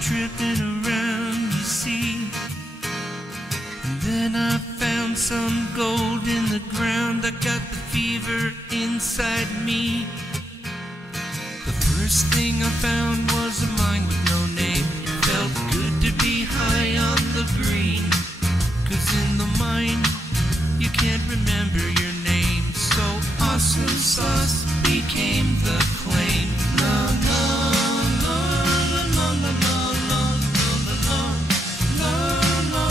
tripping around, you see. And then I found some gold in the ground. I got the fever inside me. The first thing I found was a mine with no name. It felt good to be high on the green, 'cause in the mine you can't remember your name. So awesome sauce became the claim. La la la la la la la la la la la la la la.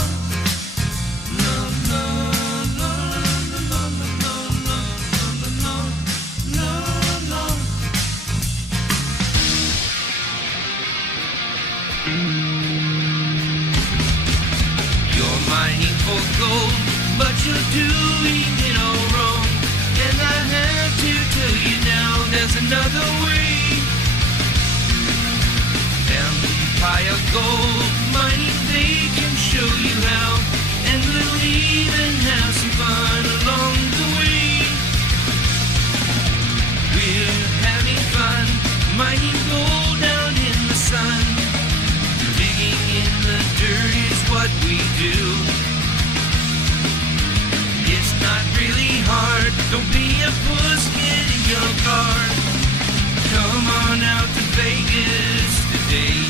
You're mining for gold, but you're doing it all wrong. And I have to tell you now, there's another way. Empire Gold Mining, they can show you how, and we'll even have some fun along the way. We're having fun mining gold out in the sun. Digging in the dirt is what we do. It's not really hard, don't be a puss, get in your car. Come on out to Vegas today.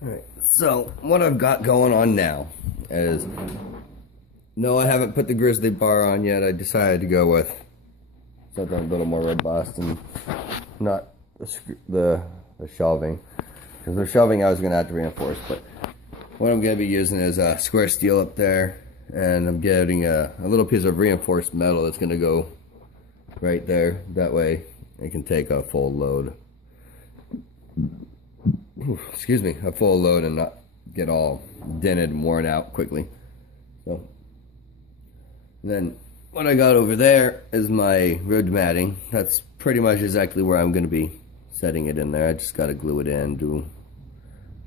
Alright, so what I've got going on now is, no, I haven't put the grizzly bar on yet. I decided to go with something a little more robust and not the shelving, because the shelving I was going to have to reinforce, but what I'm going to be using is square steel up there, and I'm getting a little piece of reinforced metal that's going to go right there. That way it can take a full load. Excuse me, a full load and not get all dented and worn out quickly. So then what I got over there is my road matting. That's pretty much exactly where I'm going to be setting it in there. I just got to glue it in, do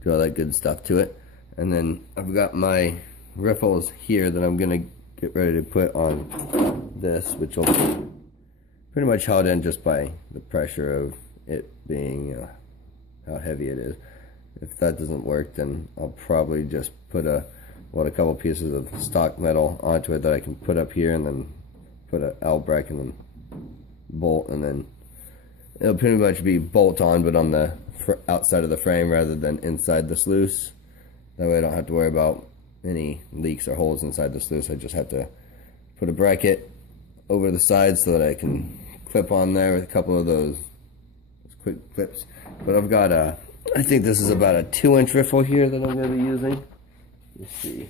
all that good stuff to it. And then I've got my riffles here that I'm going to get ready to put on this, which will be pretty much held in just by the pressure of it being how heavy it is. If that doesn't work, then I'll probably just put a couple pieces of stock metal onto it that I can put up here, and then put a L-bracket and then bolt, and then it'll pretty much be bolt on, but on the outside of the frame rather than inside the sluice. That way I don't have to worry about any leaks or holes inside the sluice. I just have to put a bracket over the side so that I can clip on there with a couple of those quick clips. But I've got I think this is about a 2-inch riffle here that I'm going to be using. Let's see.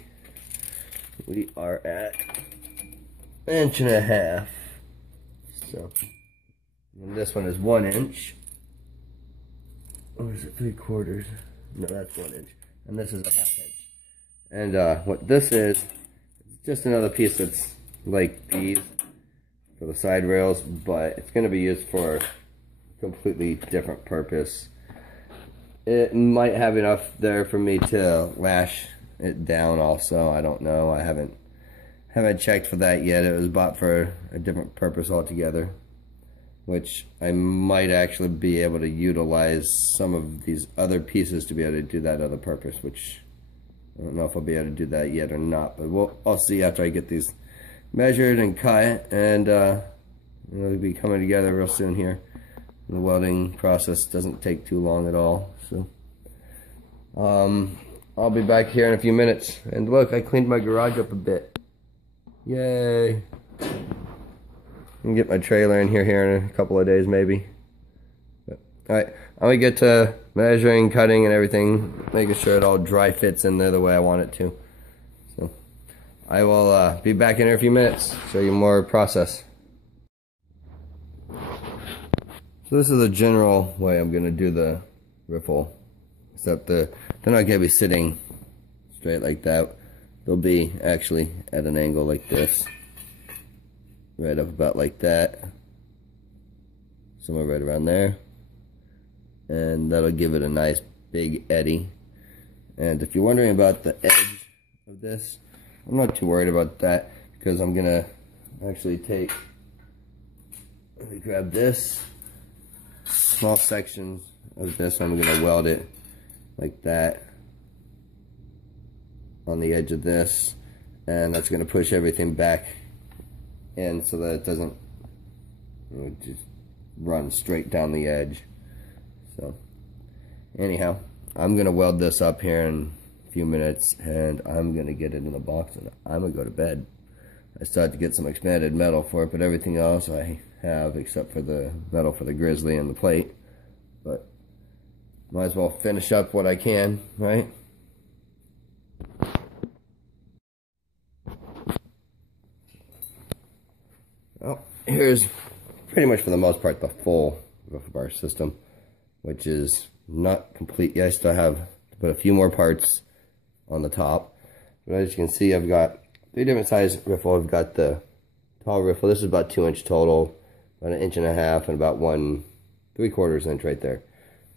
We are at 1.5 inches. So, and this one is 1 inch. Or is it 3/4? No, that's 1 inch. And this is a 1/2 inch. And what this is just another piece that's like these for the side rails, but it's going to be used for a completely different purpose. It might have enough there for me to lash it down also. I don't know. I haven't checked for that yet. It was bought for a different purpose altogether, which I might actually be able to utilize some of these other pieces to be able to do that other purpose, which I don't know if I'll be able to do that yet or not, but I'll see after I get these measured and cut, and it'll be coming together real soon here. The welding process doesn't take too long at all, so I'll be back here in a few minutes. And look, I cleaned my garage up a bit. Yay! I can get my trailer in here in a couple of days maybe. Alright, I'm gonna get to measuring, cutting, and everything, making sure it all dry fits in there the way I want it to. So I will be back in here in a few minutes, show you more process. So this is the general way I'm going to do the riffle, except they're not going to be sitting straight like that. They'll be actually at an angle like this, right up about like that, somewhere right around there, and that'll give it a nice big eddy. And if you're wondering about the edge of this, I'm not too worried about that, because I'm gonna actually let me grab this small sections of this. I'm gonna weld it like that on the edge of this, and that's gonna push everything back in so that it doesn't just run straight down the edge. So anyhow, I'm gonna weld this up here in a few minutes, and I'm gonna get it in the box, and I'm gonna go to bed. I still have to get some expanded metal for it, but everything else I have except for the metal for the grizzly and the plate. But might as well finish up what I can, right? Well, here's pretty much for the most part the full riffle bar system, which is not complete yet. I still have to put a few more parts on the top. But as you can see, I've got 3 different size riffle. I've got the tall riffle. This is about 2 inch total, about 1.5 inches, and about 1 3/4 inch right there.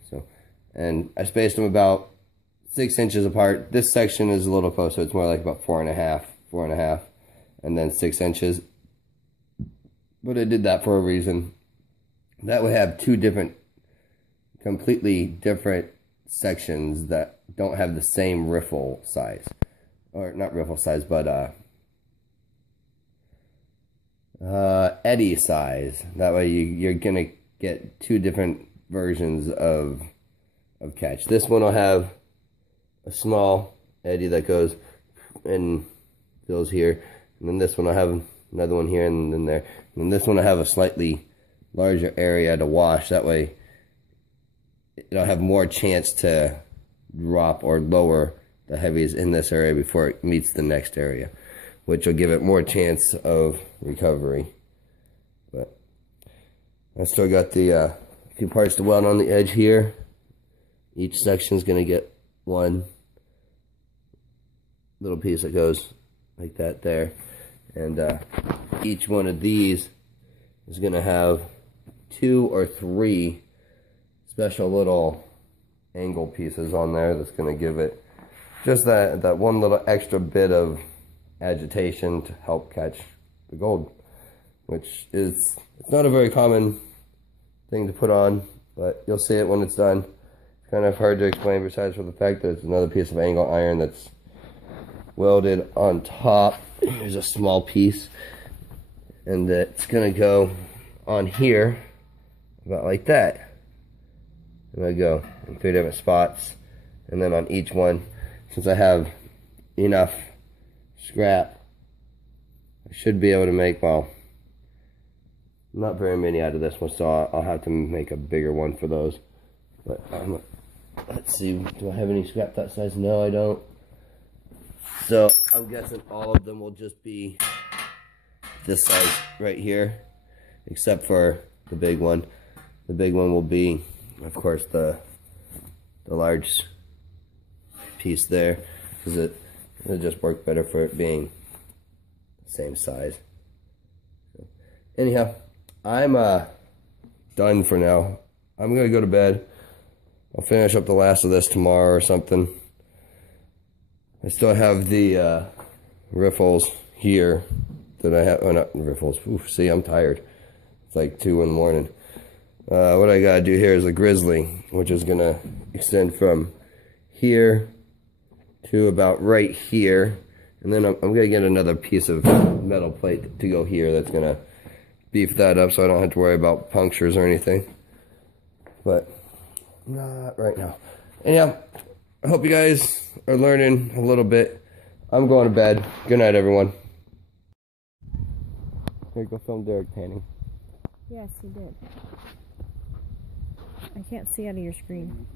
So, and I spaced them about 6 inches apart. This section is a little closer. It's more like about 4.5, and then 6 inches. But I did that for a reason. That would have 2 different, completely different sections that don't have the same riffle size. Or not riffle size, but eddy size. That way you're gonna get 2 different versions of catch. This one will have a small eddy that goes and fills here, and then this one will have another one here and then there, and then this one will have a slightly larger area to wash. That way it'll have more chance to drop or lower the heavies in this area before it meets the next area, which will give it more chance of recovery. But I still got the few parts to weld on the edge here. Each section is going to get 1 little piece that goes like that there, and each one of these is going to have 2 or 3 special little angle pieces on there that's going to give it just that one little extra bit of agitation to help catch the gold, which is, it's not a very common thing to put on, but you'll see it when it's done. It's kind of hard to explain, besides for the fact that it's another piece of angle iron that's welded on top. There's a small piece, and it's gonna go on here about like that, and I go in 3 different spots, and then on each one, since I have enough scrap, I should be able to make, well, not very many out of this one, so I'll have to make a bigger one for those. But let's see, do I have any scrap that size? No, I don't. So I'm guessing all of them will just be this size right here, except for the big one. The big one will be, of course, the large piece there, because it'll just work better for it being the same size. So, anyhow, I'm done for now. I'm gonna go to bed. I'll finish up the last of this tomorrow or something. I still have the riffles here that I have. Oh, not riffles. Oof, see, I'm tired. It's like 2 in the morning. What I gotta do here is a grizzly, which is gonna extend from here to about right here, and then I'm gonna get another piece of metal plate to go here that's gonna beef that up so I don't have to worry about punctures or anything. But not right now. Anyhow, I hope you guys are learning a little bit. I'm going to bed. Good night, everyone. Here, go film Derek painting. Yes, you did. I can't see out of your screen.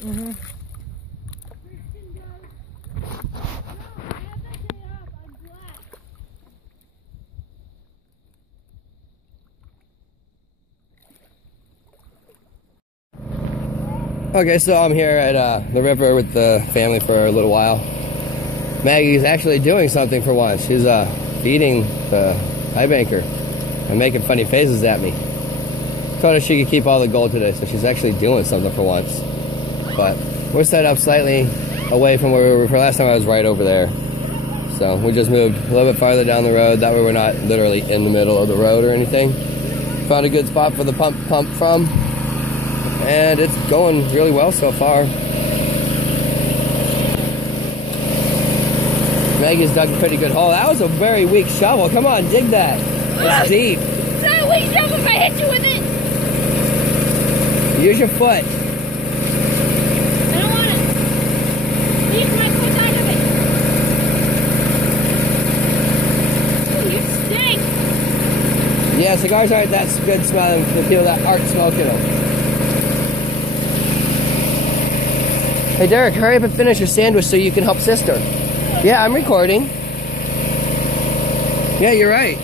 Mm-hmm. Okay, so I'm here at the river with the family for a little while. Maggie's actually doing something for once. She's feeding the Highbanker and making funny faces at me. Told her she could keep all the gold today, so she's actually doing something for once. But we're set up slightly away from where we were. For last time I was right over there. So we just moved a little bit farther down the road. That way we're not literally in the middle of the road or anything. Found a good spot for the pump from. And it's going really well so far. Maggie's dug a pretty good hole. That was a very weak shovel. Come on, dig that. It's deep. It's not a weak shovel if I hit you with it. Use your foot. I don't want it. Leave my foot out of it. Ooh, you stink. Yeah, cigars aren't that good smelling for people that aren't smoking them. Hey Derek, hurry up and finish your sandwich so you can help sister. Yeah, I'm recording. Yeah, you're right.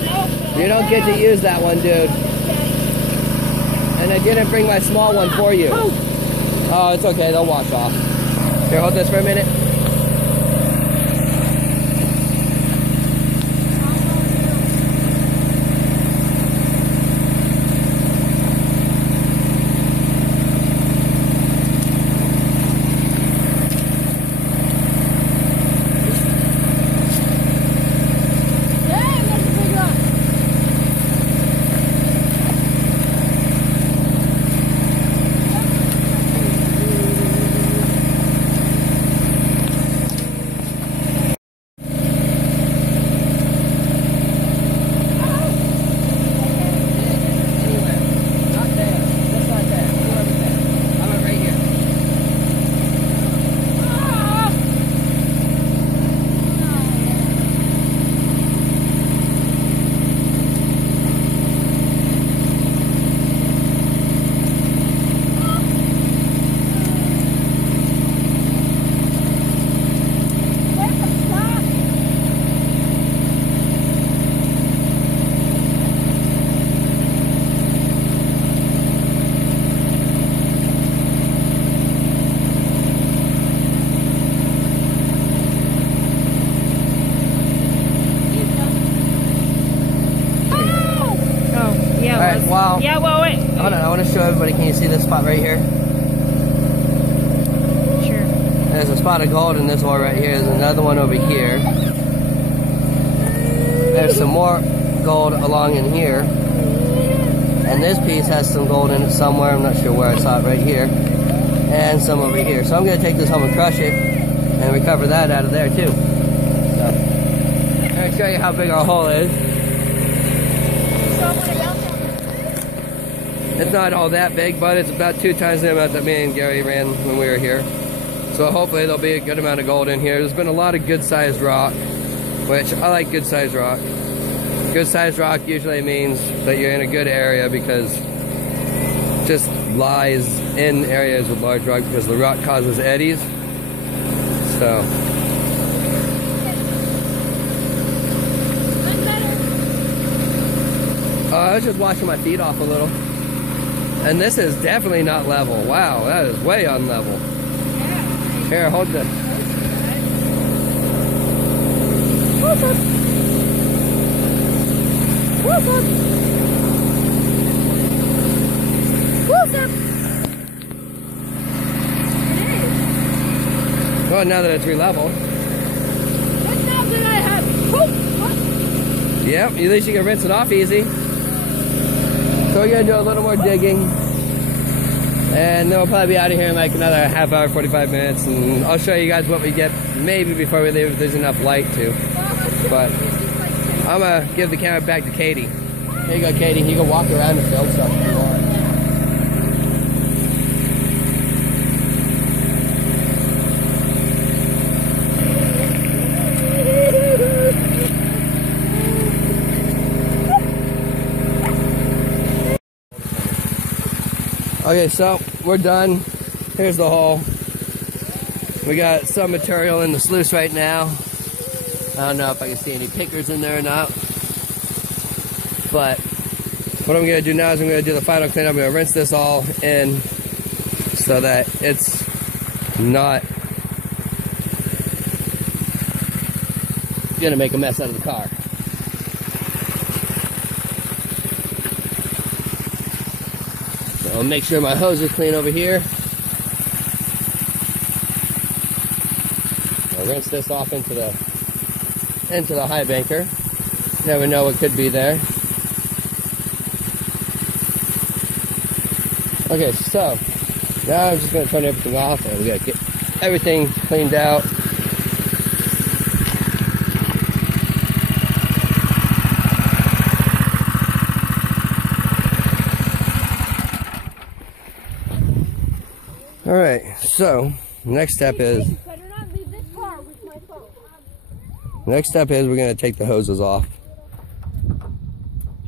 No. You don't get to use that one, dude. And I didn't bring my small one for you. Oh, it's okay, they'll wash off. Here, hold this for a minute. Wow. Yeah, well, wait. Hold on, I want to show everybody. Can you see this spot right here? Sure. There's a spot of gold in this one right here. There's another one over here. There's some more gold along in here. And this piece has some gold in it somewhere. I'm not sure where. I saw it right here. And some over here. So I'm going to take this home and crush it and recover that out of there too. So, I'm going to show you how big our hole is. It's not all that big, but it's about 2 times the amount that me and Gary ran when we were here. So hopefully there'll be a good amount of gold in here. There's been a lot of good-sized rock, which I like good-sized rock. Good-sized rock usually means that you're in a good area because it just lies in areas with large rock because the rock causes eddies. So. I was just washing my feet off a little. And this is definitely not level. Wow, that is way unlevel. Here, hold this. What's up? What's up? What's up? Well, now that it's re-level. What knob did I have? What? Yep, at least you can rinse it off easy. So we're going to do a little more digging. And then we'll probably be out of here in like another half hour, 45 minutes. And I'll show you guys what we get maybe before we leave if there's enough light to. But I'm going to give the camera back to Katie. Here you go, Katie. You can walk around and film stuff if you want. Okay, so we're done. Here's the hole. We got some material in the sluice right now. I don't know if I can see any pickers in there or not. But what I'm gonna do now is I'm gonna do the final cleanup. I'm gonna rinse this all in so that it's not gonna make a mess out of the car. So I'll make sure my hose is clean over here. I'll rinse this off into the Highbanker. Never know what could be there. Okay, so now I'm just going to turn everything off and we got to get everything cleaned out. Alright, so next step is we're going to take the hoses off.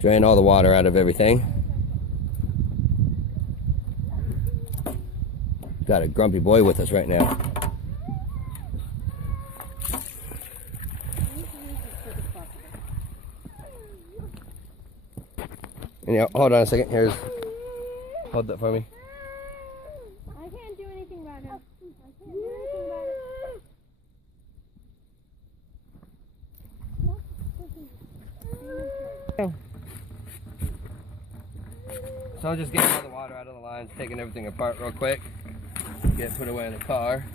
Drain all the water out of everything. Got a grumpy boy with us right now. And yeah, hold on a second. Hold that for me. I can't do anything about it. I can't do anything about it. So I'm just getting all the water out of the lines, taking everything apart real quick. Get it put away in the car.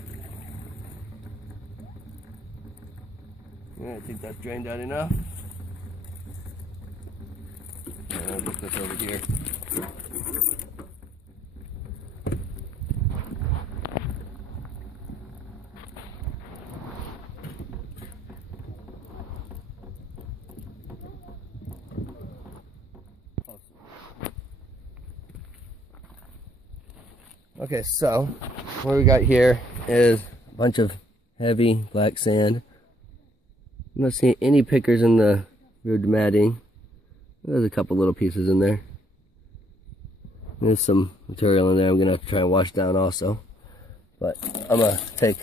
I think that's drained out enough. And I'll get this over here. Okay, so what we got here is a bunch of heavy black sand. I'm not seeing any pickers in the road matting. There's a couple little pieces in there. There's some material in there I'm gonna have to try and wash down also. But I'm gonna take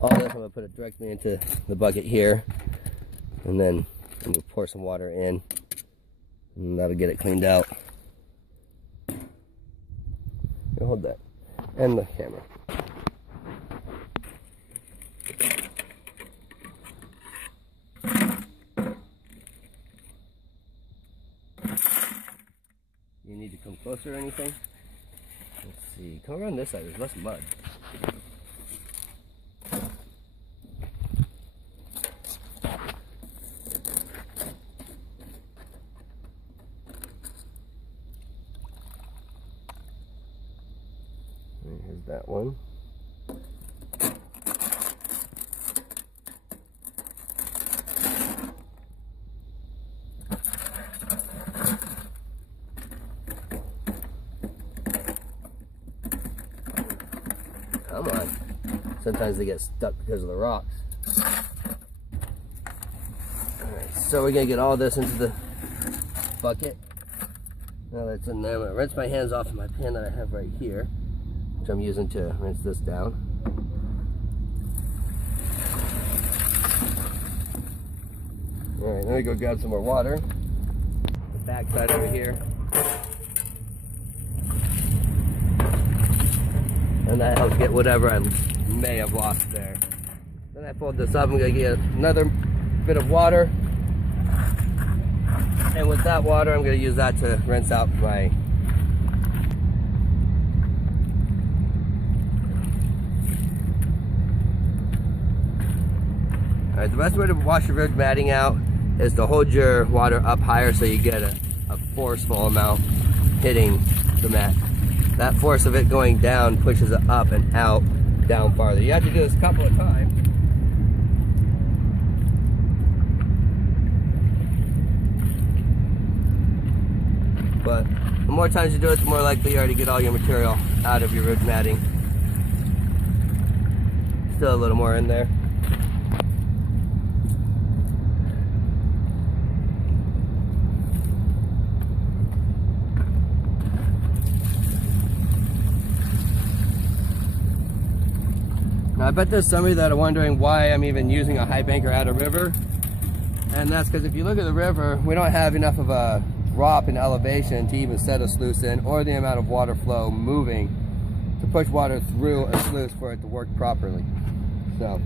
all this, I'm gonna put it directly into the bucket here, and then I'm gonna pour some water in, and that'll get it cleaned out. Here, hold that. And the camera. You need to come closer or anything? Let's see. Come around this side, there's less mud. Here's that one. Come on. Sometimes they get stuck because of the rocks. Alright, so we're going to get all this into the bucket. Now that's in there, I'm going to rinse my hands off of my pan that I have right here, which I'm using to rinse this down. Alright, let me go grab some more water. The back side over here. And that helps get whatever I may have lost there. Then I fold this up, I'm going to get another bit of water. And with that water, I'm going to use that to rinse out my Alright, the best way to wash your road matting out is to hold your water up higher so you get a forceful amount hitting the mat. That force of it going down pushes it up and out, down farther. You have to do this a couple of times. But the more times you do it, the more likely you are to get all your material out of your road matting. Still a little more in there. I bet there's some of you that are wondering why I'm even using a Highbanker at a river. And that's because if you look at the river, we don't have enough of a drop in elevation to even set a sluice in, or the amount of water flow moving to push water through a sluice for it to work properly. So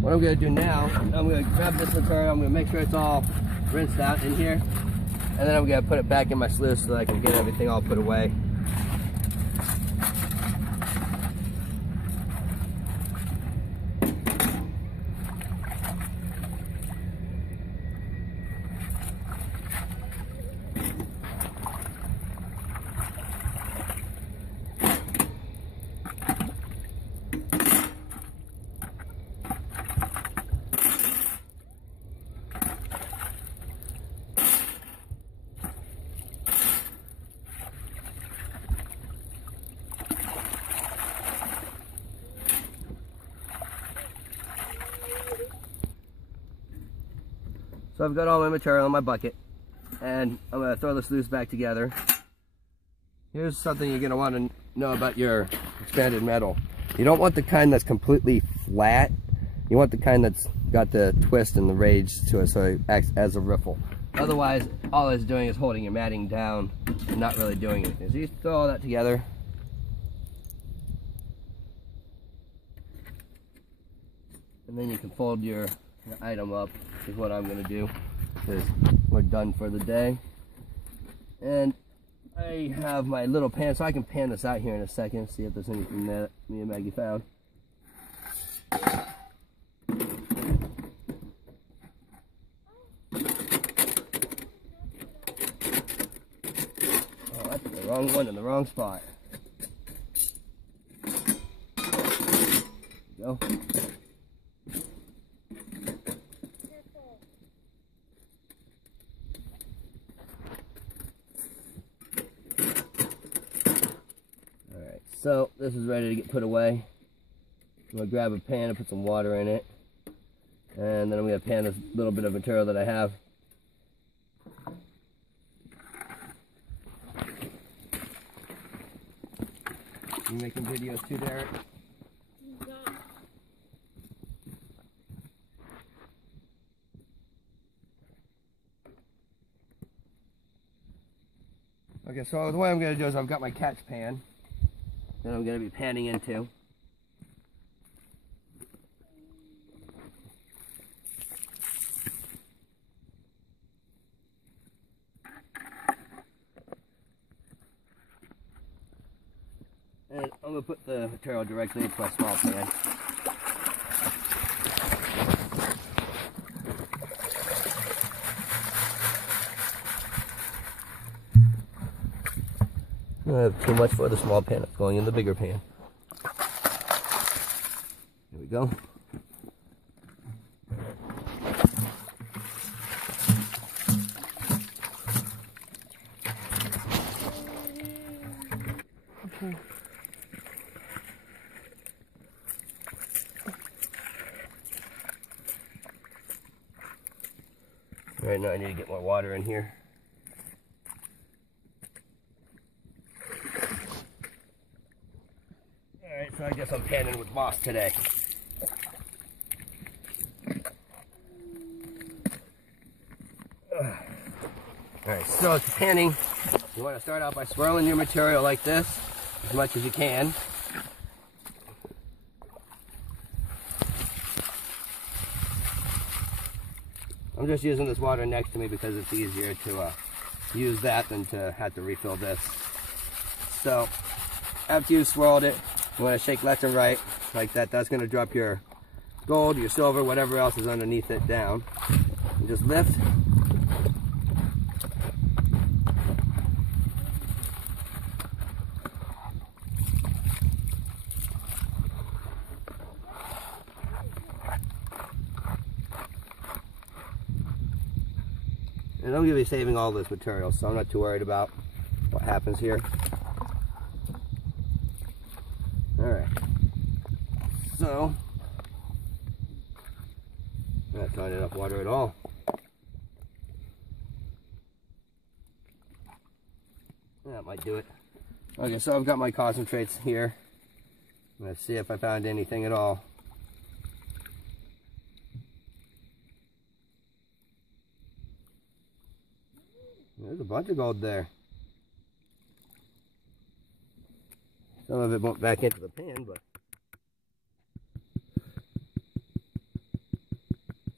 what I'm going to do now, I'm going to grab this material, I'm going to make sure it's all rinsed out in here, and then I'm going to put it back in my sluice so that I can get everything all put away. So I've got all my material in my bucket, and I'm going to throw the sluice back together. Here's something you're going to want to know about your expanded metal. You don't want the kind that's completely flat. You want the kind that's got the twist and the rage to it, so it acts as a riffle. Otherwise, all it's doing is holding your matting down and not really doing anything. So you throw all that together. And then you can fold your item up, is what I'm going to do, because we're done for the day. And I have my little pan, so I can pan this out here in a second, see if there's anything that me and Maggie found. Oh, I put the wrong one in the wrong spot. There you go. So this is ready to get put away. I'm going to grab a pan and put some water in it. And then I'm going to pan this little bit of material that I have. You making videos too, Derek? Okay, so the way I'm going to do is I've got my catch pan that I'm going to be panning into. And I'm going to put the material directly into my small pan. I have too much for the small pan. It's going in the bigger pan. Here we go. Okay. All right, now I need to get more water in here. So I guess I'm panning with moss today. Alright, so it's panning. You want to start out by swirling your material like this, as much as you can. I'm just using this water next to me because it's easier to use that than to have to refill this. So, after you've swirled it, you want to shake left and right like that. That's going to drop your gold, your silver, whatever else is underneath it down. And just lift. And I'm going to be saving all this material, so I'm not too worried about what happens here. Alright, so that's not enough water at all. That might do it. Okay, so I've got my concentrates here. Let's see if I found anything at all. There's a bunch of gold there. Some of it went back into the pan, but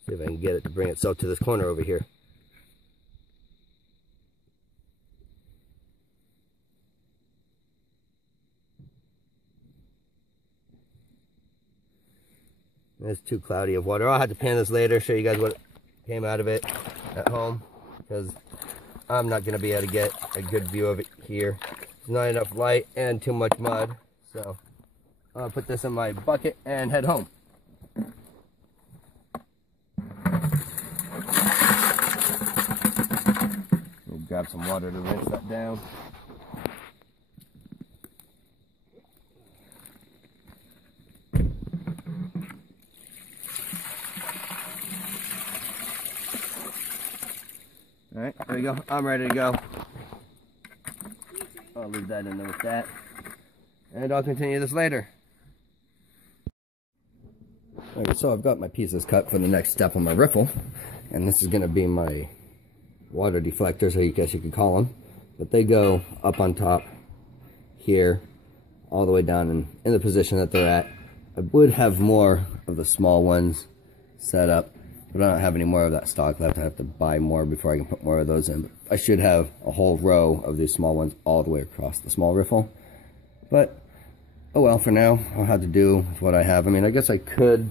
see if I can get it to bring itself to this corner over here. It's too cloudy of water. I'll have to pan this later, show you guys what came out of it at home, because I'm not going to be able to get a good view of it here. There's not enough light and too much mud, so I'll put this in my bucket and head home. We'll grab some water to rinse that down. Alright, there we go. I'm ready to go. I'll leave that in there with that. And I'll continue this later. Okay, so I've got my pieces cut for the next step on my riffle. And this is going to be my water deflectors, or I guess you could call them. But they go up on top here, all the way down in the position that they're at. I would have more of the small ones set up, but I don't have any more of that stock left. I have to buy more before I can put more of those in. But I should have a whole row of these small ones all the way across the small riffle. But, oh well, for now, I'll have to do with what I have. I mean, I guess I could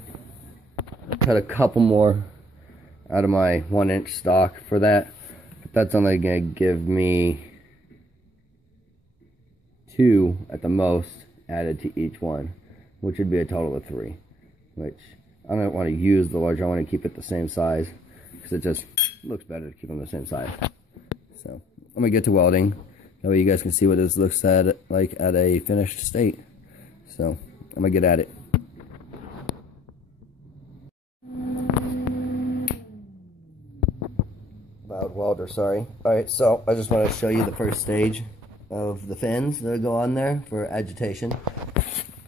cut a couple more out of my 1-inch stock for that. But that's only going to give me 2 at the most added to each one, which would be a total of 3, which I don't want to use the larger. I want to keep it the same size because it just looks better to keep them the same size. So I'm going to get to welding. That way you guys can see what this looks like at a finished state. So I'm going to get at it. Loud welder, sorry. Alright, so I just want to show you the first stage of the fins that go on there for agitation.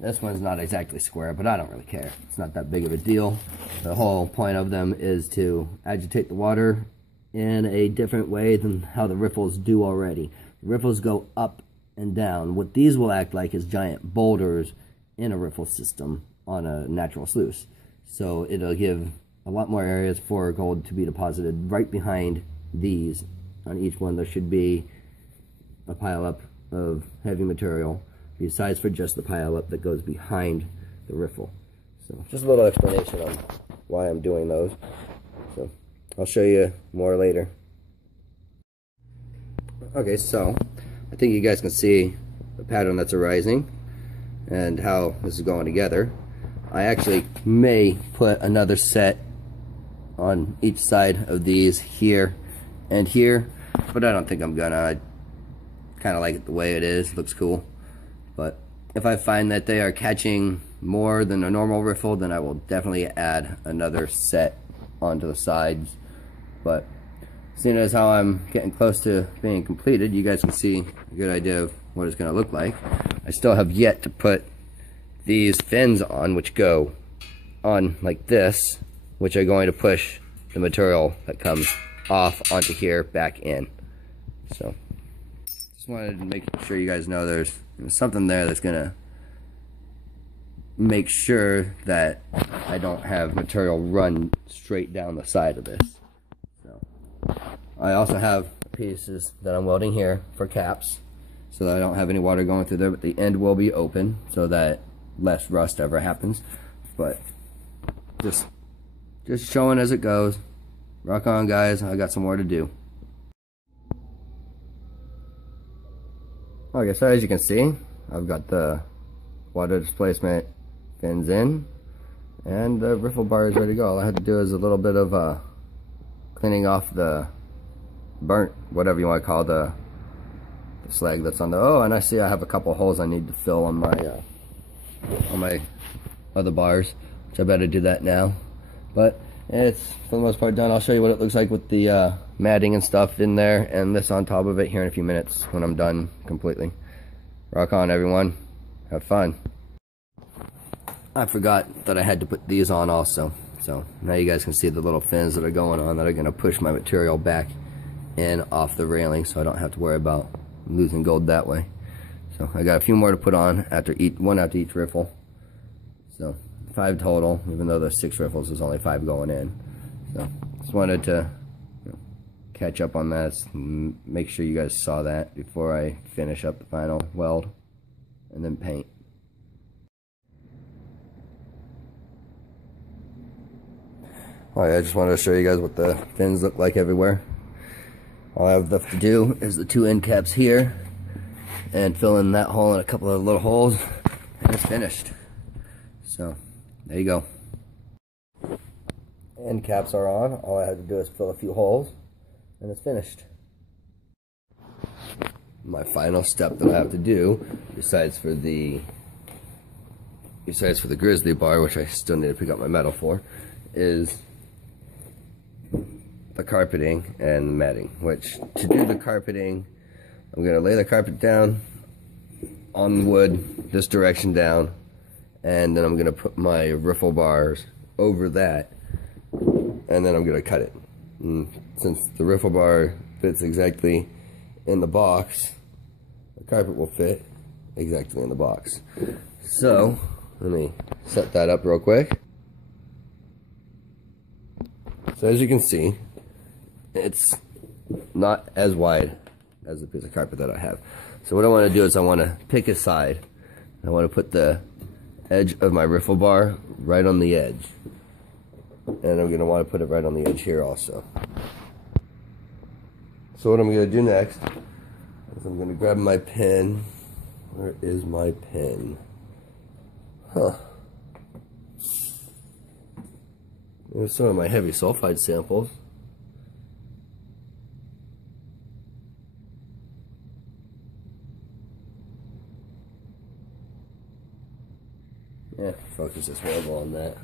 This one's not exactly square, but I don't really care. It's not that big of a deal. The whole point of them is to agitate the water in a different way than how the riffles do already. The riffles go up and down. What these will act like is giant boulders in a riffle system on a natural sluice. So it'll give a lot more areas for gold to be deposited right behind these. On each one there should be a pile up of heavy material, besides for just the pile up that goes behind the riffle. So just a little explanation on why I'm doing those. So I'll show you more later. Okay, so I think you guys can see the pattern that's arising and how this is going together. I actually may put another set on each side of these here and here, but I don't think I'm gonna. I kind of like it the way it is. Looks cool. But if I find that they are catching more than a normal riffle, then I will definitely add another set onto the sides. But seeing as how I'm getting close to being completed, you guys can see a good idea of what it's going to look like. I still have yet to put these fins on, which go on like this, which are going to push the material that comes off onto here back in. So just wanted to make sure you guys know there's something there that's gonna make sure that I don't have material run straight down the side of this. So I also have pieces that I'm welding here for caps, so that I don't have any water going through there, but the end will be open so that less rust ever happens. But just showing as it goes. Rock on, guys. I got some more to do. Okay, so as you can see, I've got the water displacement fins in, and the riffle bar is ready to go. All I had to do is a little bit of cleaning off the burnt, whatever you want to call the slag that's on the, oh, and I see I have a couple holes I need to fill on my other bars, which I better do that now. But it's for the most part done. I'll show you what it looks like with the matting and stuff in there and this on top of it here in a few minutes when I'm done completely. Rock on, everyone. Have fun. I forgot that I had to put these on also. So now you guys can see the little fins that are going on that are going to push my material back and off the railing, so I don't have to worry about losing gold that way. So I got a few more to put on after one after each riffle. So 5 total, even though there's 6 riffles, there's only 5 going in. So just wanted to catch up on that, make sure you guys saw that before I finish up the final weld and then paint. Alright, I just wanted to show you guys what the fins look like everywhere. All I have left to do is the 2 end caps here and fill in that hole and a couple of little holes, and it's finished. So there you go. End caps are on. All I have to do is fill a few holes and it's finished. My final step that I have to do, besides for the grizzly bar, which I still need to pick up my metal for, is the carpeting and the matting. Which, to do the carpeting, I'm going to lay the carpet down on wood, this direction down, and then I'm going to put my riffle bars over that, and then I'm going to cut it. And since the riffle bar fits exactly in the box, the carpet will fit exactly in the box. So let me set that up real quick. So as you can see, it's not as wide as the piece of carpet that I have. So what I want to do is I want to pick a side. I want to put the edge of my riffle bar right on the edge. And I'm going to want to put it right on the edge here also. So what I'm going to do next is I'm going to grab my pen. Where is my pen? There's some of my heavy sulfide samples. Yeah, focus this handle on that.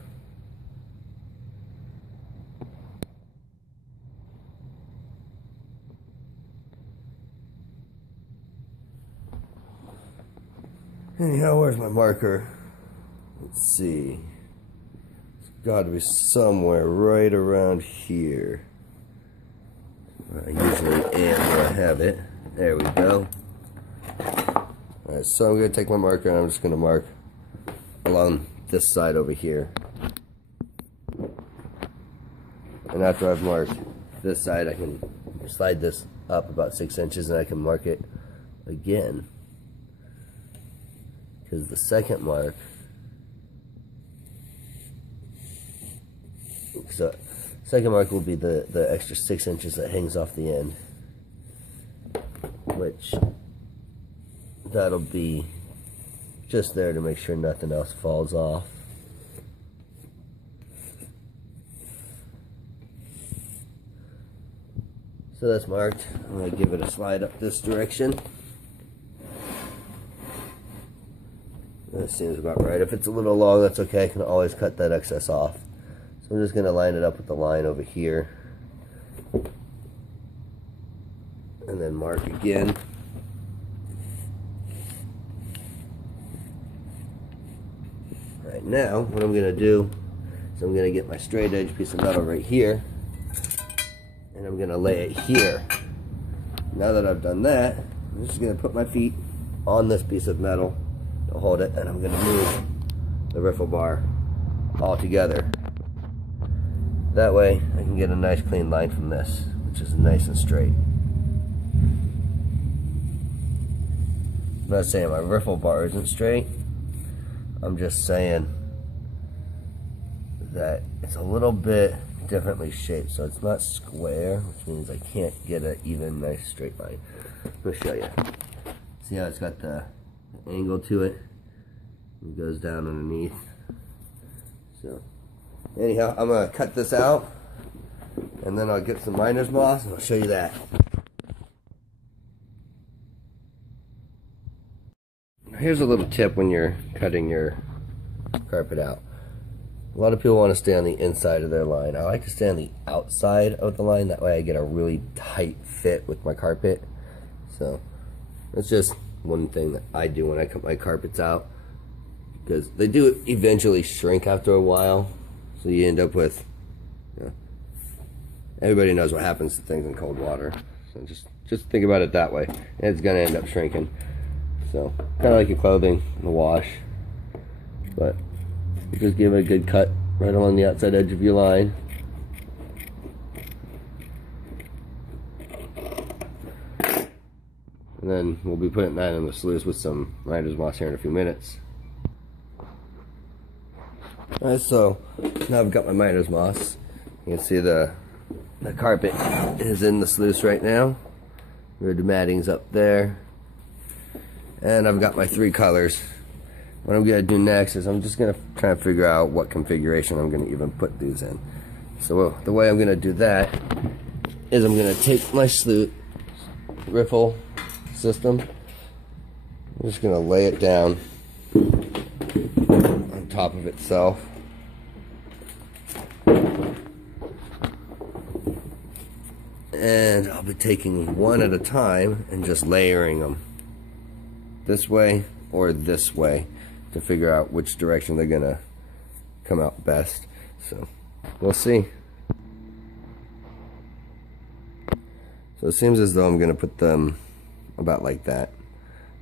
Anyhow, where's my marker? Let's see. It's got to be somewhere right around here. I usually am where I have it. There we go. Alright, so I'm going to take my marker and I'm just going to mark along this side over here. And after I've marked this side, I can slide this up about 6 inches and I can mark it again. Because the second mark, so second mark will be the extra 6 inches that hangs off the end, which that'll be just there to make sure nothing else falls off. So that's marked. I'm going to give it a slide up this direction. That seems about right. If it's a little long, that's okay. I can always cut that excess off. So I'm just going to line it up with the line over here. And then mark again. Alright, now what I'm going to do is I'm going to get my straight edge piece of metal right here. And I'm going to lay it here. Now that I've done that, I'm just going to put my feet on this piece of metal to hold it, and I'm going to move the riffle bar all together. That way I can get a nice clean line from this, which is nice and straight. I'm not saying my riffle bar isn't straight, I'm just saying that it's a little bit differently shaped, so it's not square, which means I can't get an even nice straight line. Let me show you. See how it's got the angle to it? It goes down underneath. So anyhow, I'm going to cut this out and then I'll get some miner's moss and I'll show you that. Here's a little tip when you're cutting your carpet out. A lot of people want to stay on the inside of their line. I like to stay on the outside of the line, that way I get a really tight fit with my carpet. So that's just one thing that I do when I cut my carpets out, because they do eventually shrink after a while, so you end up with, you know, everybody knows what happens to things in cold water. So just think about it that way. It's gonna end up shrinking. So kind of like your clothing in the wash, but you just give it a good cut right along the outside edge of your line. And then we'll be putting that in the sluice with some Rinder's moss here in a few minutes. Alright, so now I've got my Rinder's moss. You can see the carpet is in the sluice right now. The matting's up there. And I've got my 3 colors. What I'm going to do next is I'm just going to try and figure out what configuration I'm going to even put these in. So the way I'm going to do that is I'm going to take my riffle system. I'm just going to lay it down on top of itself. And I'll be taking one at a time and just layering them this way or this way to figure out which direction they're gonna come out best. So we'll see. So it seems as though I'm gonna put them about like that,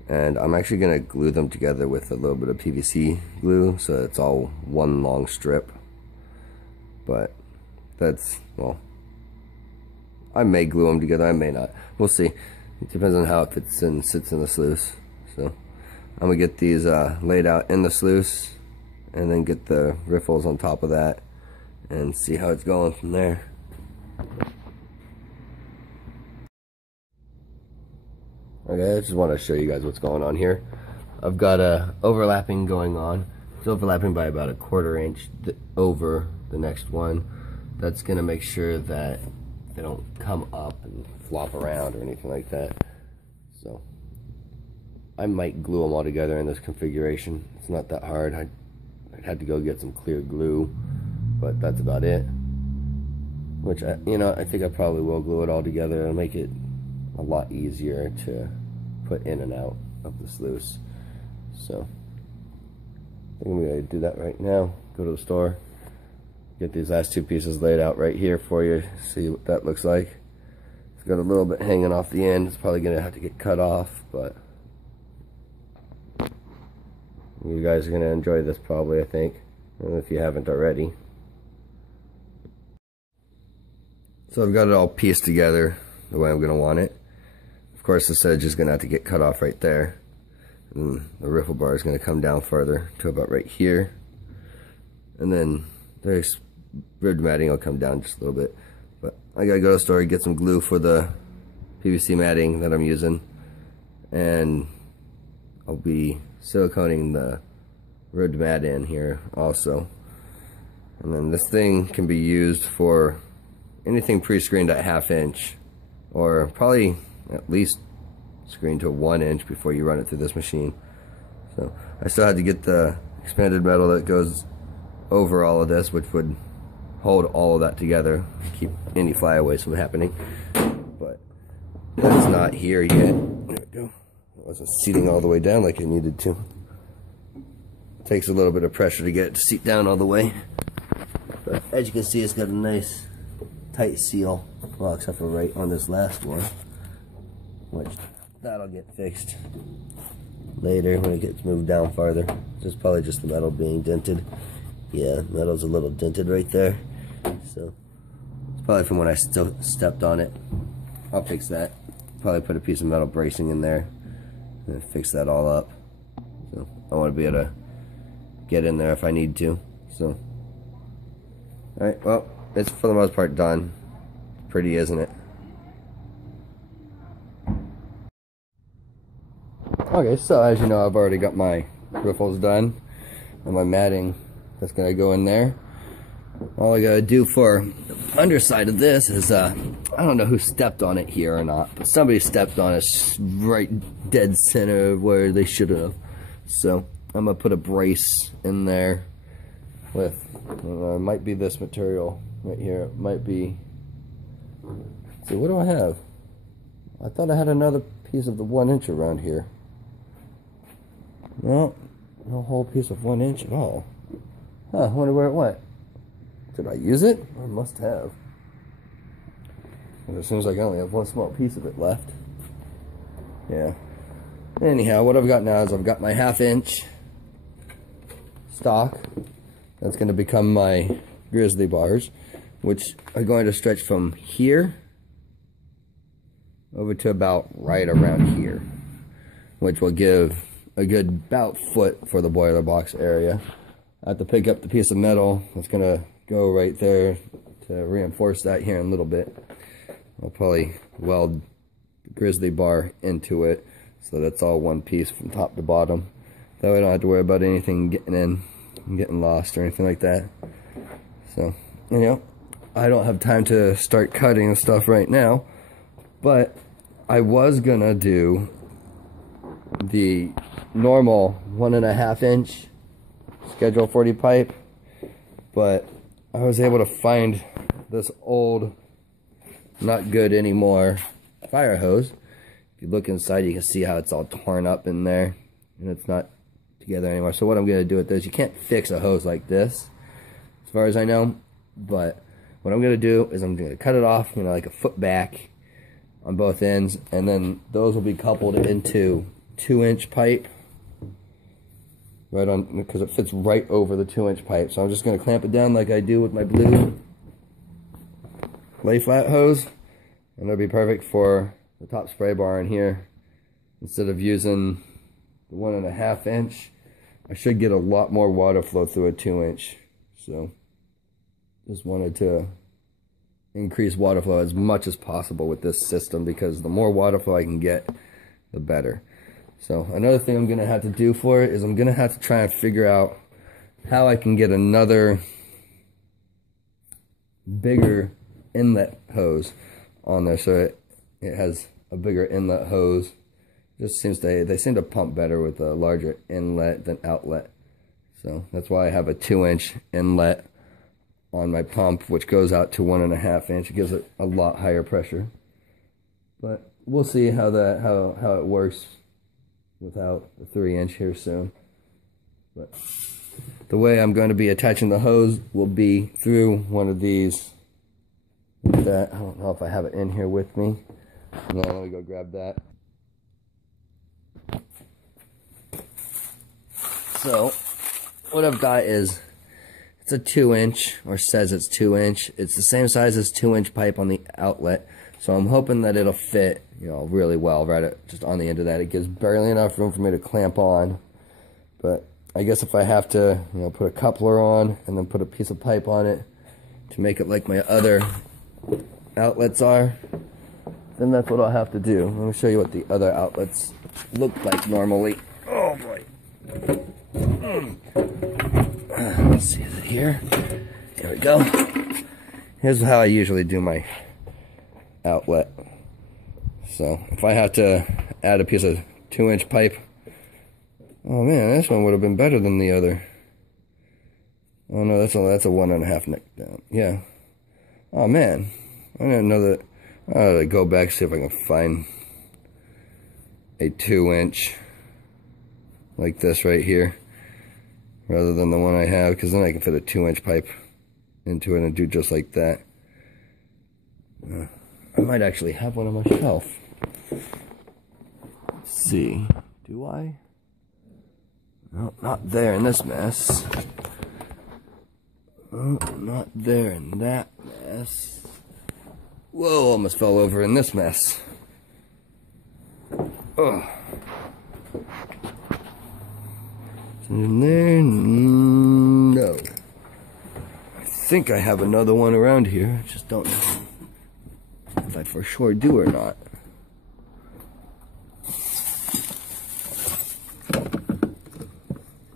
and I'm actually gonna glue them together with a little bit of PVC glue so it's all one long strip. But that's, well, I may glue them together, I may not. We'll see. It depends on how it sits in the sluice. So I'm gonna get these laid out in the sluice, and then get the riffles on top of that, and see how it's going from there. Okay, I just want to show you guys what's going on here. I've got a overlapping going on. It's overlapping by about a 1/4 inch over the next one. That's gonna make sure that they don't come up and flop around or anything like that. So I might glue them all together in this configuration. It's not that hard. I had to go get some clear glue, but that's about it. Which I think I probably will glue it all together. It'll make it a lot easier to put in and out of the sluice. So I think I'm gonna do that right now. Go to the store, get these last 2 pieces laid out right here for you. See what that looks like. It's got a little bit hanging off the end. It's probably gonna have to get cut off, but you guys are gonna enjoy this probably, I think, if you haven't already. So I've got it all pieced together the way I'm gonna want it. Of course, this edge is gonna have to get cut off right there, and the riffle bar is gonna come down further to about right here, and then there's ribbed matting will come down just a little bit. But I gotta go to the store and get some glue for the PVC matting that I'm using, and I'll be siliconing the ribbed mat in here also. And then this thing can be used for anything pre-screened at 1/2 inch, or probably at least screened to 1 inch before you run it through this machine. So I still had to get the expanded metal that goes over all of this, which would hold all of that together, keep any flyaways from happening. But that's not here yet. There we go. It wasn't seating all the way down like it needed to. It takes a little bit of pressure to get it to seat down all the way. But as you can see, it's got a nice tight seal. Well, except for right on this last one, which that'll get fixed later when it gets moved down farther. This is probably just the metal being dented. Yeah, metal's a little dented right there. So it's probably from when I still stepped on it. I'll fix that. Probably put a piece of metal bracing in there and fix that all up. So I want to be able to get in there if I need to. So alright, well, it's for the most part done. Pretty, isn't it? Okay, so as you know, I've already got my riffles done and my matting that's gonna go in there. All I gotta do for the underside of this is I don't know who stepped on it here or not, but somebody stepped on it right dead center where they should have. So I'm gonna put a brace in there with it might be this material right here. It might be, let's see, what do I have? I thought I had another piece of the 1 inch around here. No, no whole piece of 1 inch at all. Huh, I wonder where it went. Did I use it? I must have. It seems like I only have one small piece of it left. Yeah. Anyhow, what I've got now is I've got my 1/2 inch stock. That's going to become my grizzly bars, which are going to stretch from here over to about right around here, which will give a good about foot for the boiler box area. I have to pick up the piece of metal that's going to go right there to reinforce that here in a little bit. I'll probably weld the grizzly bar into it so that's all one piece from top to bottom. That way I don't have to worry about anything getting in and getting lost or anything like that. So, you know, I don't have time to start cutting and stuff right now, but I was gonna do the normal 1.5 inch schedule 40 pipe, but I was able to find this old, not good anymore fire hose. If you look inside, you can see how it's all torn up in there and it's not together anymore. So what I'm gonna do with this, you can't fix a hose like this as far as I know, but what I'm gonna do is I'm gonna cut it off, you know, like a foot back on both ends, and then those will be coupled into 2-inch pipe right on, because it fits right over the 2-inch pipe. So I'm just going to clamp it down like I do with my blue lay flat hose, and it'll be perfect for the top spray bar in here. Instead of using the 1.5 inch, I should get a lot more water flow through a 2-inch. So just wanted to increase water flow as much as possible with this system, because the more water flow I can get, the better. So another thing I'm going to have to do for it is I'm going to have to try and figure out how I can get another bigger inlet hose on there, so it has a bigger inlet hose. Just seems they seem to pump better with a larger inlet than outlet. So that's why I have a 2-inch inlet on my pump, which goes out to 1.5 inch. It gives it a lot higher pressure, but we'll see how it works without the 3-inch here soon. But the way I'm going to be attaching the hose will be through one of these. That I don't know if I have it in here with me. No, let me go grab that. So what I've got is, it's a 2-inch, or says it's 2-inch. It's the same size as 2-inch pipe on the outlet, so I'm hoping that it'll fit, you know, really well just on the end of that. It gives barely enough room for me to clamp on, but I guess if I have to, you know, put a coupler on and then put a piece of pipe on it to make it like my other outlets are, then that's what I'll have to do. Let me show you what the other outlets look like normally. Oh boy. Let's see it here. There we go. Here's how I usually do my outlet. So if I have to add a piece of 2-inch pipe, oh man, this one would have been better than the other. Oh no, that's a 1.5 neck down. Yeah. Oh man, I didn't know that. I gotta go back, see if I can find a 2-inch like this right here, rather than the one I have, because then I can fit a 2-inch pipe into it and do just like that. I might actually have one on my shelf. Let's see, do I? No, not there in this mess. Oh, not there in that mess. Whoa, almost fell over in this mess. Oh. In there? No. I think I have another one around here. I just don't know if I for sure do or not.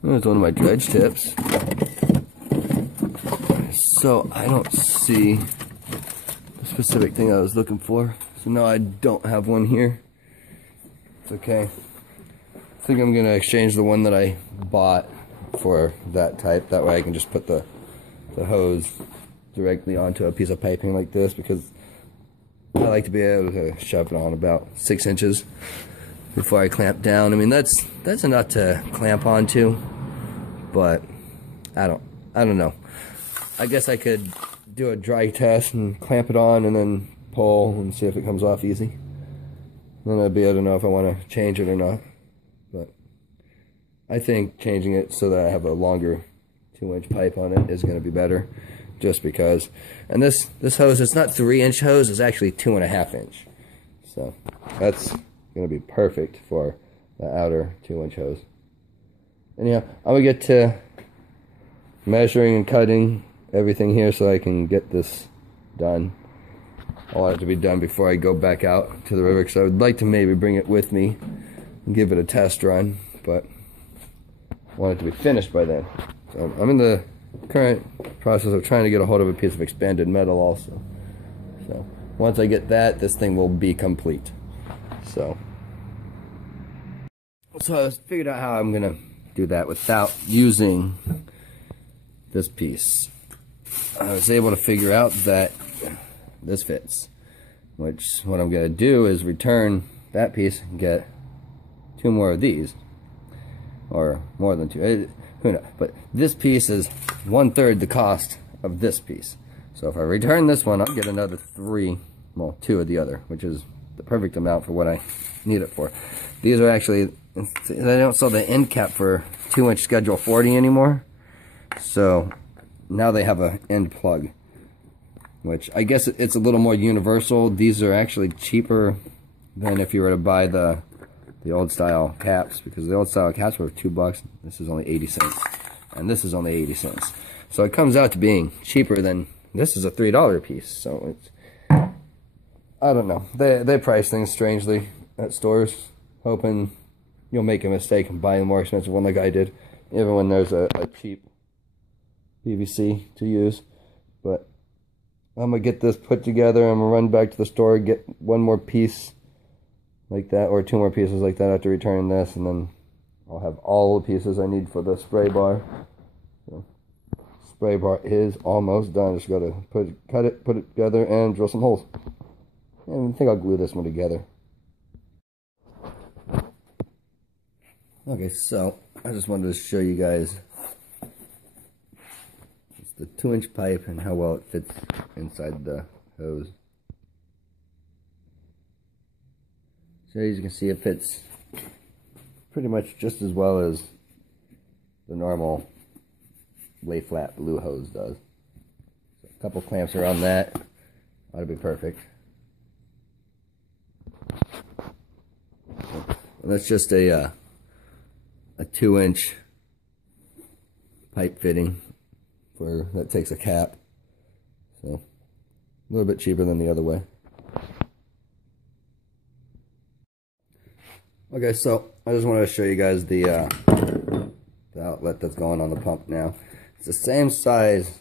There's one of my dredge tips. So I don't see the specific thing I was looking for. So no, I don't have one here. It's okay. I think I'm gonna exchange the one that I bought for that type. That way I can just put the hose directly onto a piece of piping like this, because I like to be able to shove it on about 6 inches before I clamp down. I mean, that's enough to clamp onto, but I don't know. I guess I could do a dry test and clamp it on and then pull and see if it comes off easy. Then I'd be able to know if I want to change it or not. But I think changing it so that I have a longer 2-inch pipe on it is going to be better, just because. And this hose, it's not 3-inch hose, it's actually 2.5 inch. So that's going to be perfect for the outer 2-inch hose. Anyhow, I'm going to get to measuring and cutting everything here so I can get this done. I want it to be done before I go back out to the river, because I would like to maybe bring it with me and give it a test run, but I want it to be finished by then. So I'm in the current process of trying to get a hold of a piece of expanded metal also. So once I get that, this thing will be complete. So I figured out how I'm gonna do that without using this piece. I was able to figure out that this fits, which what I'm gonna do is return that piece and get 2 more of these, or more than 2, who knows. But this piece is 1/3 the cost of this piece. So if I return this one, I'll get another 3, well, 2 of the other, which is the perfect amount for what I need it for. These are actually, they don't sell the end cap for 2-inch schedule 40 anymore, so now they have an end plug, which I guess it's a little more universal. These are actually cheaper than if you were to buy the old style caps, because the old style caps were $2. This is only 80 cents, and this is only 80 cents. So it comes out to being cheaper than, this is a $3 piece. So it's, I don't know. They price things strangely at stores, hoping you'll make a mistake and buy a more expensive one like I did, even when there's a cheap PVC to use. But I'm gonna get this put together. I'm gonna run back to the store, get 1 more piece like that, or 2 more pieces like that after returning this, and then I'll have all the pieces I need for the spray bar. So, spray bar is almost done. Just gotta cut it, put it together, and drill some holes. And I think I'll glue this one together. Okay, so I just wanted to show you guys the 2-inch pipe and how well it fits inside the hose. So as you can see, it fits pretty much just as well as the normal lay flat blue hose does. So a couple clamps around that ought to be perfect. And that's just a 2-inch pipe fitting that takes a cap, so a little bit cheaper than the other way. Okay, so I just wanted to show you guys the outlet that's going on the pump now. It's the same size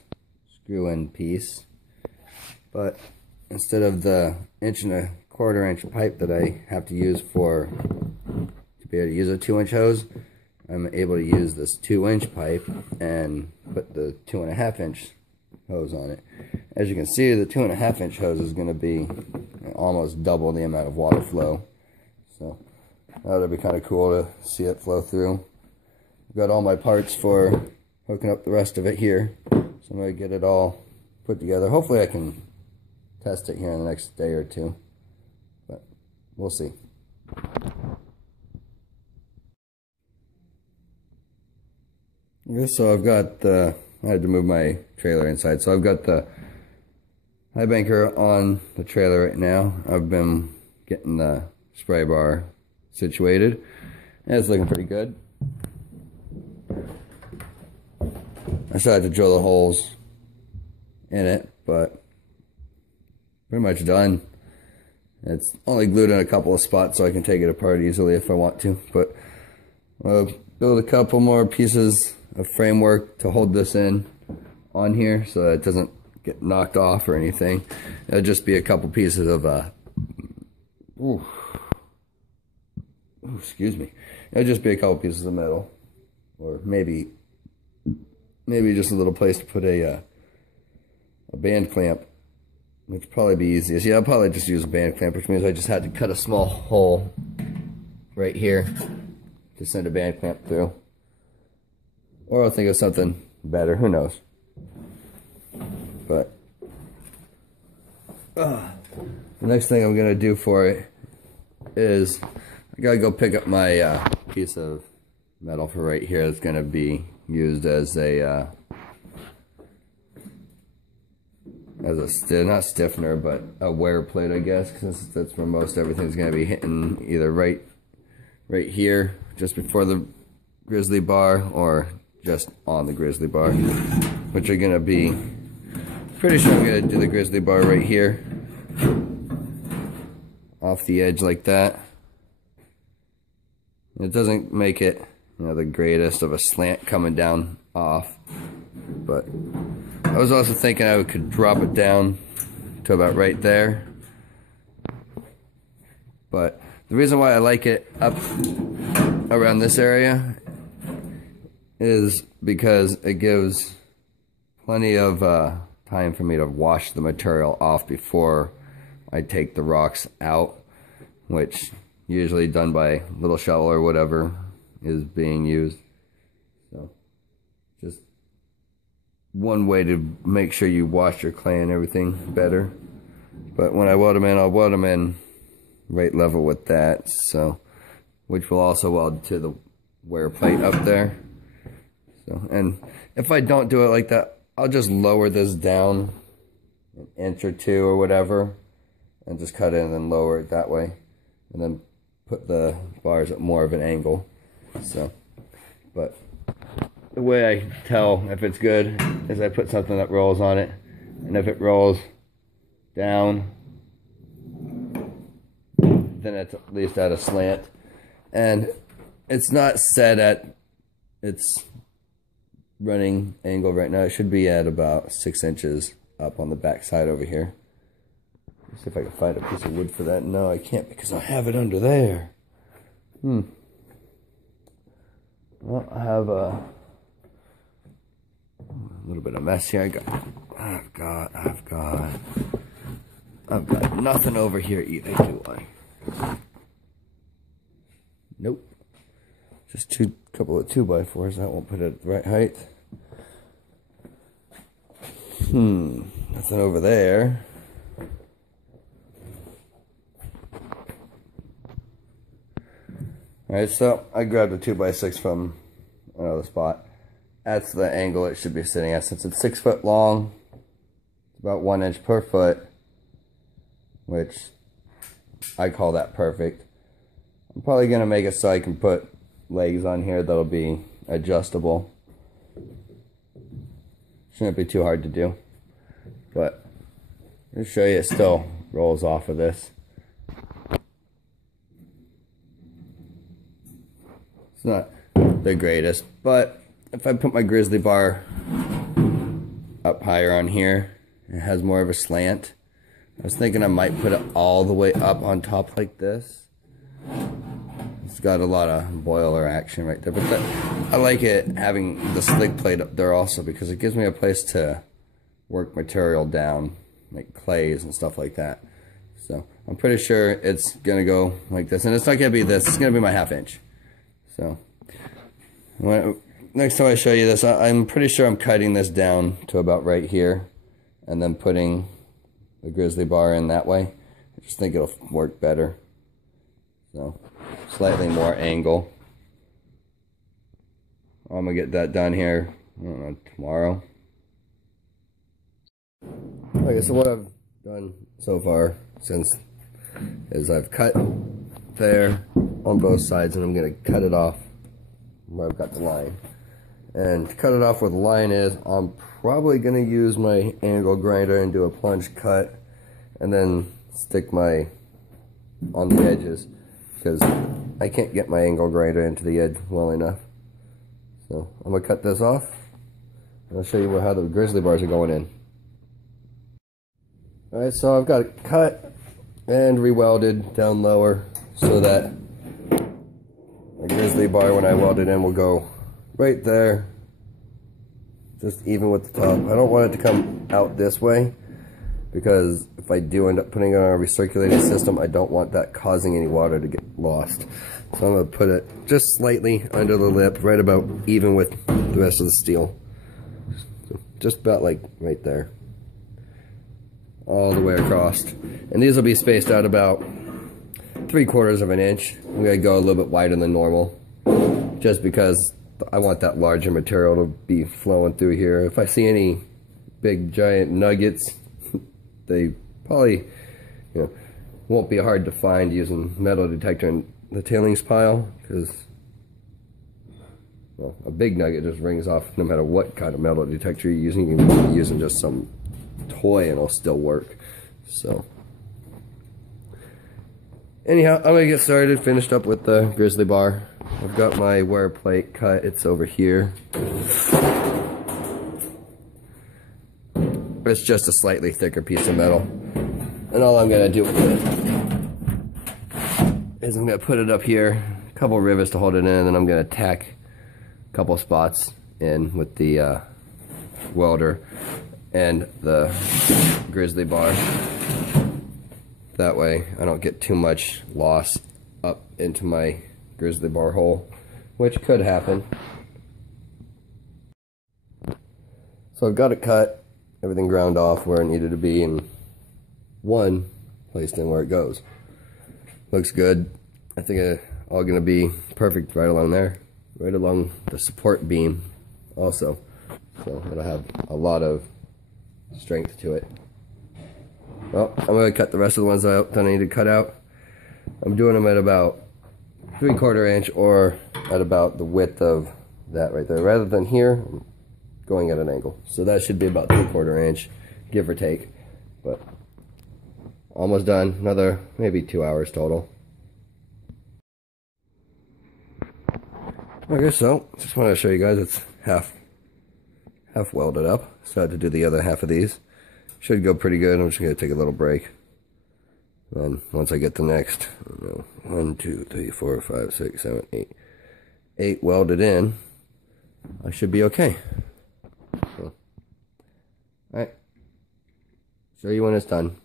screw-in piece, but instead of the 1.25-inch pipe that I have to use to be able to use a 2-inch hose, I'm able to use this 2-inch pipe and put the 2.5-inch hose on it. As you can see, the 2.5-inch hose is going to be almost double the amount of water flow. So that would be kind of cool to see it flow through. I've got all my parts for hooking up the rest of it here, so I'm going to get it all put together. Hopefully I can test it here in the next day or 2, but we'll see. Okay, so I've got I had to move my trailer inside, so I've got the Highbanker on the trailer right now. I've been getting the spray bar situated, and it's looking pretty good. I still had to drill the holes in it, but pretty much done. It's only glued in a couple of spots so I can take it apart easily if I want to, but I'll build a couple more pieces of framework to hold this in on here so that it doesn't get knocked off or anything. It'll just be a couple pieces of excuse me. It'll just be a couple pieces of metal, or maybe just a little place to put a band clamp, which would probably be easiest. Yeah, I'll probably just use a band clamp, which means I just had to cut a small hole right here to send a band clamp through. Or I'll think of something better, who knows. But The next thing I'm going to do for it is I got to go pick up my piece of metal for right here that's going to be used as a not stiffener, but a wear plate, I guess, because that's where most everything's going to be hitting, either right here just before the grizzly bar or just on the grizzly bar, which are going to be, pretty sure I'm going to do the grizzly bar right here off the edge like that. It doesn't make it, you know, the greatest of a slant coming down off, but I was also thinking I could drop it down to about right there. But the reason why I like it up around this area is because it gives plenty of time for me to wash the material off before I take the rocks out, which usually done by little shovel or whatever is being used. So just one way to make sure you wash your clay and everything better. But when I weld them in, I'll weld them in right level with that, so which will also weld to the wear plate up there. So, and if I don't do it like that, I'll just lower this down an inch or two or whatever, and just cut it and then lower it that way, and then put the bars at more of an angle. So, but the way I tell if it's good is I put something that rolls on it, and if it rolls down, then it's at least at a slant, and it's not set at its running angle right now. It should be at about 6 inches up on the back side over here. Let's see if I can find a piece of wood for that. No, I can't, because I have it under there. Well, I have a little bit of mess here. I've got nothing over here either, do I? Nope. Just couple of 2x4s. That won't put it at the right height. Nothing over there. Alright, so I grabbed a 2x6 from another spot. That's the angle it should be sitting at. Since it's 6 foot long, it's about 1 inch per foot, which I call that perfect. I'm probably going to make it so I can put legs on here that'll be adjustable. Shouldn't be too hard to do, but I'll show you it still rolls off of this. It's not the greatest, but if I put my grizzly bar up higher on here, it has more of a slant. I was thinking I might put it all the way up on top like this. It's got a lot of boiler action right there, but I like it having the slick plate up there also, because it gives me a place to work material down, like clays and stuff like that. So I'm pretty sure it's gonna go like this, and it's not gonna be this, it's gonna be my 1/2 inch. So next time I show you this, I'm pretty sure I'm cutting this down to about right here, and then putting the grizzly bar in that way. I just think it'll work better. So slightly more angle. I'm gonna get that done here, I don't know, tomorrow. Okay, so what I've done so far is I've cut there on both sides, and I'm gonna cut it off where I've got the line. And to cut it off where the line is, I'm probably gonna use my angle grinder and do a plunge cut, and then stick my on the edges, because I can't get my angle grinder into the edge well enough. So I'm gonna cut this off, and I'll show you how the grizzly bars are going in. Alright, so I've got it cut and re-welded down lower so that the grizzly bar, when I weld it in, will go right there, just even with the top. I don't want it to come out this way, because if I do end up putting it on a recirculating system, I don't want that causing any water to get lost. So I'm going to put it just slightly under the lip, right about even with the rest of the steel. So just about like right there. all the way across. And these will be spaced out about 3/4 of an inch. I'm gonna go a little bit wider than normal, just because I want that larger material to be flowing through here. If I see any big giant nuggets, they probably, you know, won't be hard to find using metal detector in the tailings pile, because, well, a big nugget just rings off no matter what kind of metal detector you're using. You can be using just some toy and it'll still work. So anyhow, I'm gonna get started, finished up with the grizzly bar. I've got my wear plate cut, it's over here. It's just a slightly thicker piece of metal. And all I'm gonna do with it is I'm gonna put it up here, a couple rivets to hold it in, and then I'm gonna tack a couple spots in with the welder and the grizzly bar. That way I don't get too much loss up into my grizzly bar hole, which could happen. So I've got it cut, everything ground off where it needed to be, and one placed in where it goes. Looks good. I think it's all gonna be perfect right along there, right along the support beam also. So it'll have a lot of strength to it. Well, I'm going to cut the rest of the ones out that I need to cut out. I'm doing them at about 3/4 inch, or at about the width of that right there. Rather than here, I'm going at an angle. So that should be about 3/4 inch, give or take. But almost done. Another maybe 2 hours total. Okay, so just wanted to show you guys it's half welded up. So I had to do the other half of these. Should go pretty good. I'm just going to take a little break. And once I get the next, 1, 2, 3, 4, 5, 6, 7, 8 welded in, I should be okay. So, alright. Show you when it's done.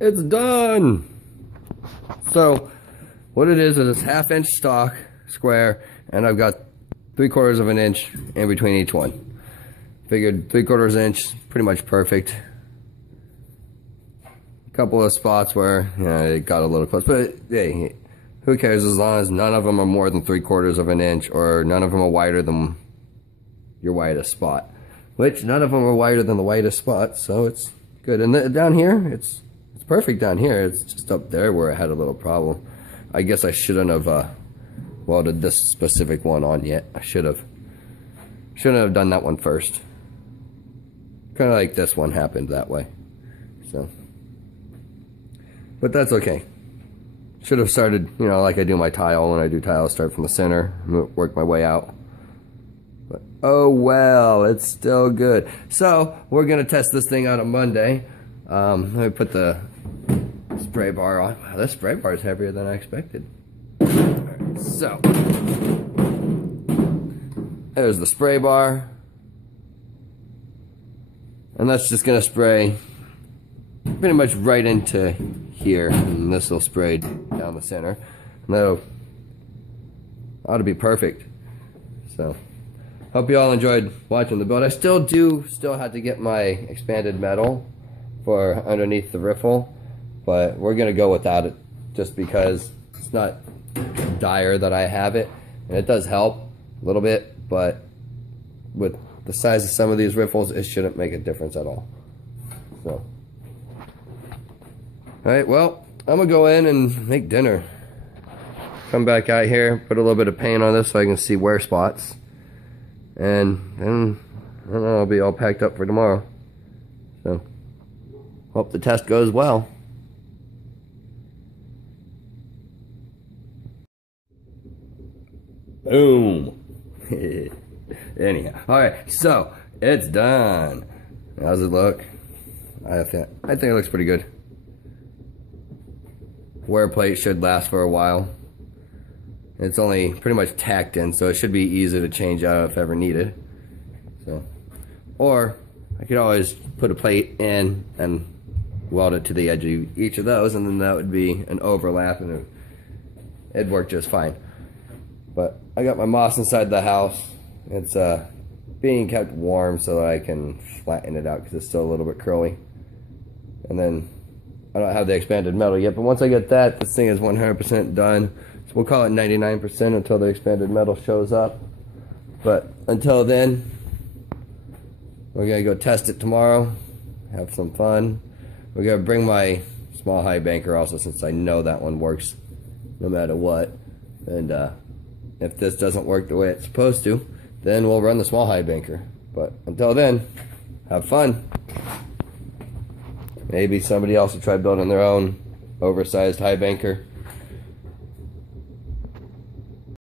It's done! So, what it is it's 1/2 inch stock, square, and I've got 3/4 of an inch in between each one. Figured 3/4 inch, pretty much perfect. A couple of spots where, it got a little close, but hey, who cares, as long as none of them are more than 3/4 of an inch, or none of them are wider than your widest spot. Which, none of them are wider than the widest spot, so it's good. And down here, it's perfect down here. It's just up there where I had a little problem. I guess I shouldn't have welded this specific one on yet. I shouldn't have done that one first. Kind of like this one happened that way. So, but that's okay. Should have started, like I do my tile. When I do tile, start from the center, work my way out. But oh well, it's still good. So we're gonna test this thing out on Monday. Let me put the spray bar on. Wow, this spray bar is heavier than I expected. Alright, so there's the spray bar. And that's just gonna spray pretty much right into here, and this will spray down the center, and that ought to be perfect. So, hope you all enjoyed watching the build. I still have to get my expanded metal for underneath the riffle, but we're gonna go without it just because it's not dire that I have it, and it does help a little bit, but with the size of some of these riffles, it shouldn't make a difference at all. So, alright, well, I'm gonna go in and make dinner. Come back out here, put a little bit of paint on this so I can see wear spots. And then, I don't know, I'll be all packed up for tomorrow. So, hope the test goes well. Boom! Anyhow, alright, so it's done. How's it look? I think it looks pretty good. Wear plate should last for a while. It's only pretty much tacked in, so it should be easy to change out if ever needed. So, or I could always put a plate in and weld it to the edge of each of those, and then that would be an overlap, and it'd work just fine. But I got my moss inside the house. It's being kept warm so that I can flatten it out because it's still a little bit curly. And then I don't have the expanded metal yet, but once I get that, this thing is 100% done. So we'll call it 99% until the expanded metal shows up. But until then, we're gonna go test it tomorrow, have some fun. We're gonna bring my small Highbanker also, since I know that one works no matter what. And if this doesn't work the way it's supposed to, then we'll run the small Highbanker. But until then, have fun. Maybe somebody else will try building their own oversized Highbanker.